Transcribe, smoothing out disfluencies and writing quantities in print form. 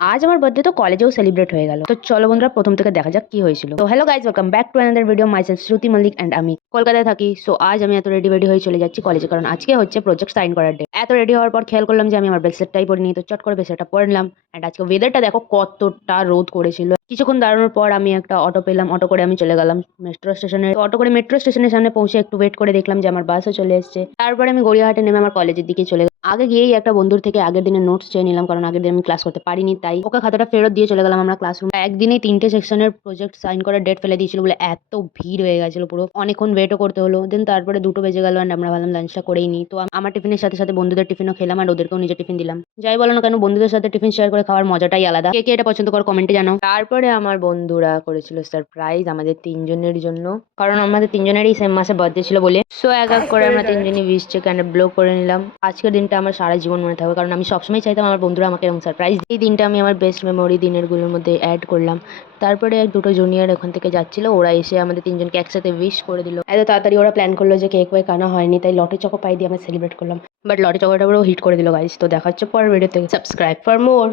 আজ আমার বার্থডে তো কলেজেও সেলিব্রেট হয়ে গেল। তো চলো বন্ধুরা প্রথম থেকে দেখা যাক কি হয়েছিল। তো hello guys, welcome back to another video. Myself Shruti Mallick and আমি কলকাতায় থাকি। সো আজ আমি এত রেডি হয়ে চলে যাচ্ছি কলেজে, কারণ আজকে হচ্ছে প্রজেক্ট সাইন করার ডে। এত রেডি হওয়ার পর খেয়াল করলাম যে আমি আমার ব্রেসলেটটাই পরিনি, তো চট করে ব্রেসলেটটা পরলাম। এন্ড আজকে ওয়েদারটা দেখো কতটা রোদ করেছিল। কিছুক্ষণ দাঁড়ানোর পর আমি একটা অটো পেলাম, অটো করে আমি চলে গেলাম মেট্রো স্টেশনে। তো অটো করে মেট্রো স্টেশনের সামনে পৌঁছে একটু ওয়েট করে দেখলাম যে আমার বাসও চলে এসেছে। তারপরে আমি গড়িয়াহাটে নেমে আমার কলেজের দিকে চলে গেলাম। আগে গিয়েই একটা বন্ধুর থেকে আগের দিনের নোটস চেয়ে নিলাম, কারণ আগের দিন আমি ক্লাস করতে পারিনি, তাই ওকে খাতাটা ফেরত দিয়ে চলে গেলাম আমরা ক্লাসরুম। একদিনেই 3টে সেকশনের প্রজেক্ট সাইন করার ডেট ফেলে দিয়েছিল বলে এত ভিড় হয়ে গেছিল, পুরো অনেকক্ষণ ওয়েটও করতে হলো। দেন তারপরে 2টো বেজে গেল অ্যান্ড আমরা ভাবলাম লাঞ্চটা করেই নিই। তো আমার টিফিনের সাথে সাথে বন্ধুদের টিফিনও খেলাম আর ওদেরকেও নিজের টিফিন দিলাম। যাই বলো না কেন, বন্ধুদের সাথে টিফিন শেয়ার করে খাওয়ার মজাটাই আলাদা। কে কে এটা পছন্দ করো কমেন্টে জানাও। তারপরে আমার বন্ধুরা করেছিল সারপ্রাইজ আমাদের তিনজনের জন্য, কারণ আমাদের তিনজনেরই সেম মাসে বার্থডে ছিল বলে। সো এক এক করে আমরা তিনজনই উইশ চেক অ্যান্ড ব্লো করে নিলাম। আজকের দিনটা আমার সারা জীবন মনে থাকবে, কারণ আমি সবসময় চাইতাম আমার বন্ধুরা আমাকে এরকম সারপ্রাইজ। এই দিনটা আমি আমার বেস্ট মেমোরি দিনেরগুলোর মধ্যে অ্যাড করলাম। তারপরে 2টো জুনিয়র ওখান থেকে যাচ্ছিল, ওরা এসে আমাদের তিনজনকে একসাথে উইশ করে দিল। এত তাড়াতাড়ি ওরা প্ল্যান করলো যে কেক ওয়েক আনা হয়নি, তাই লটে চকো পাই দিয়ে আমরা সেলিব্রেট করলাম। বাট লটে চকোটা পুরো হিট করে দিল গাইস। তো দেখা হচ্ছে পরের ভিডিওতে। Subscribe for more.